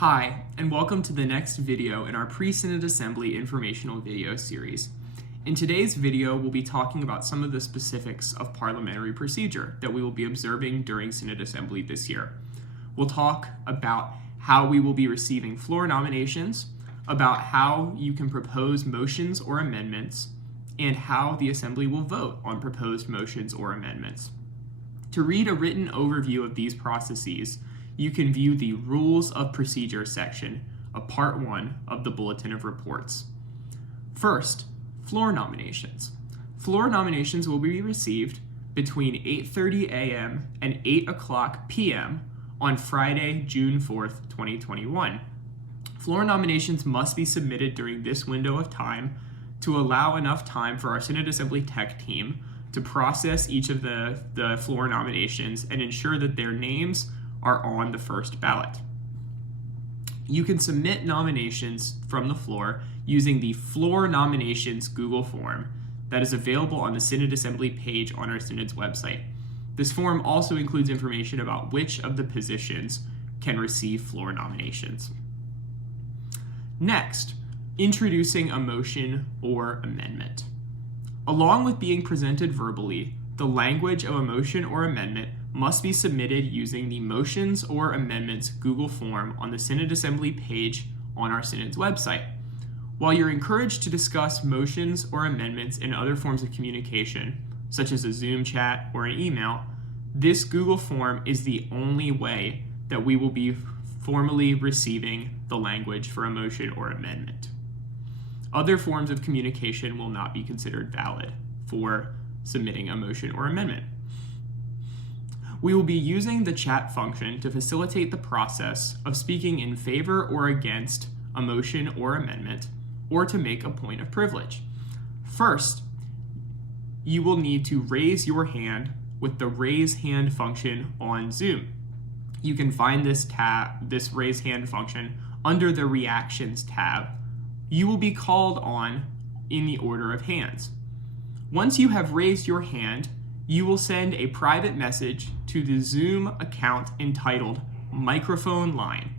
Hi, and welcome to the next video in our Pre-Synod Assembly informational video series. In today's video, we'll be talking about some of the specifics of parliamentary procedure that we will be observing during Synod Assembly this year. We'll talk about how we will be receiving floor nominations, about how you can propose motions or amendments, and how the Assembly will vote on proposed motions or amendments. To read a written overview of these processes, you can view the Rules of Procedure section of Part 1 of the Bulletin of Reports. First, floor nominations. Floor nominations will be received between 8:30 a.m. and 8 o'clock p.m. on Friday, June 4th, 2021. Floor nominations must be submitted during this window of time to allow enough time for our Synod Assembly Tech team to process each of the floor nominations and ensure that their names are on the first ballot. You can submit nominations from the floor using the Floor Nominations Google form that is available on the Synod Assembly page on our Synod's website. This form also includes information about which of the positions can receive floor nominations. Next, introducing a motion or amendment. Along with being presented verbally, the language of a motion or amendment must be submitted using the Motions or Amendments Google form on the Synod Assembly page on our Synod's website. While you're encouraged to discuss motions or amendments in other forms of communication, such as a Zoom chat or an email, this Google form is the only way that we will be formally receiving the language for a motion or amendment. Other forms of communication will not be considered valid for submitting a motion or amendment. We will be using the chat function to facilitate the process of speaking in favor or against a motion or amendment, or to make a point of privilege. First, you will need to raise your hand with the raise hand function on Zoom. You can find this raise hand function under the Reactions tab. You will be called on in the order of hands. Once you have raised your hand, you will send a private message to the Zoom account entitled Microphone Line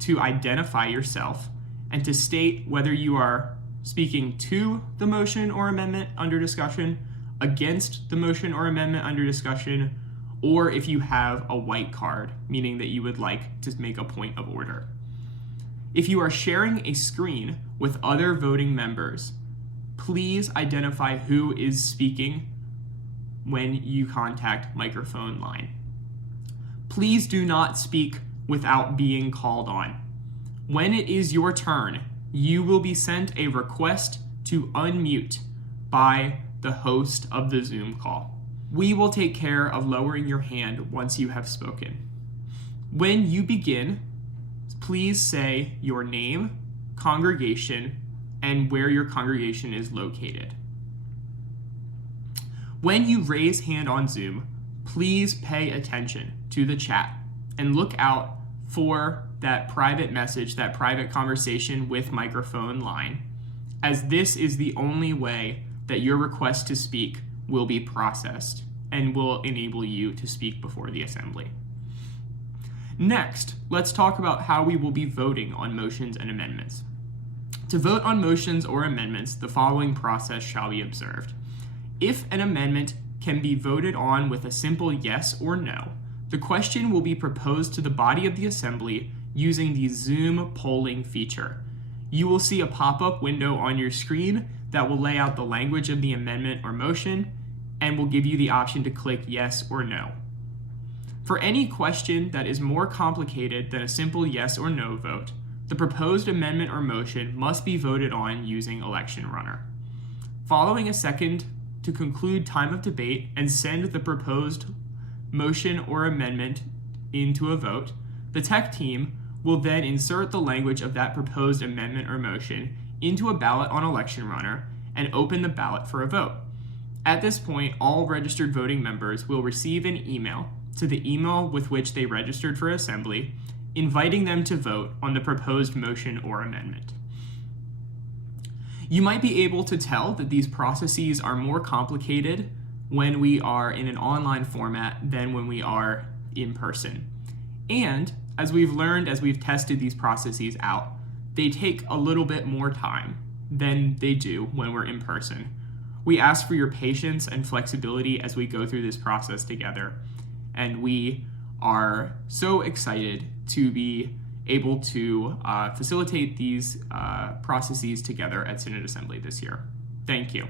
to identify yourself and to state whether you are speaking to the motion or amendment under discussion, against the motion or amendment under discussion, or if you have a white card, meaning that you would like to make a point of order. If you are sharing a screen with other voting members, please identify who is speaking when you contact Microphone Line. Please do not speak without being called on. When it is your turn, you will be sent a request to unmute by the host of the Zoom call. We will take care of lowering your hand once you have spoken. When you begin, please say your name, congregation, and where your congregation is located. When you raise hand on Zoom, please pay attention to the chat and look out for that private message, that private conversation with Microphone Line, as this is the only way that your request to speak will be processed and will enable you to speak before the Assembly. Next, let's talk about how we will be voting on motions and amendments. To vote on motions or amendments, the following process shall be observed. If an amendment can be voted on with a simple yes or no, the question will be proposed to the body of the Assembly using the Zoom polling feature. You will see a pop-up window on your screen that will lay out the language of the amendment or motion and will give you the option to click yes or no. For any question that is more complicated than a simple yes or no vote, the proposed amendment or motion must be voted on using Election Runner. Following a second to conclude time of debate and send the proposed motion or amendment into a vote, the tech team will then insert the language of that proposed amendment or motion into a ballot on Election Runner and open the ballot for a vote. At this point, all registered voting members will receive an email to the email with which they registered for Assembly, inviting them to vote on the proposed motion or amendment. You might be able to tell that these processes are more complicated when we are in an online format than when we are in person. And as we've learned, as we've tested these processes out, they take a little bit more time than they do when we're in person. We ask for your patience and flexibility as we go through this process together, and we are so excited to be able to facilitate these processes together at Synod Assembly this year. Thank you.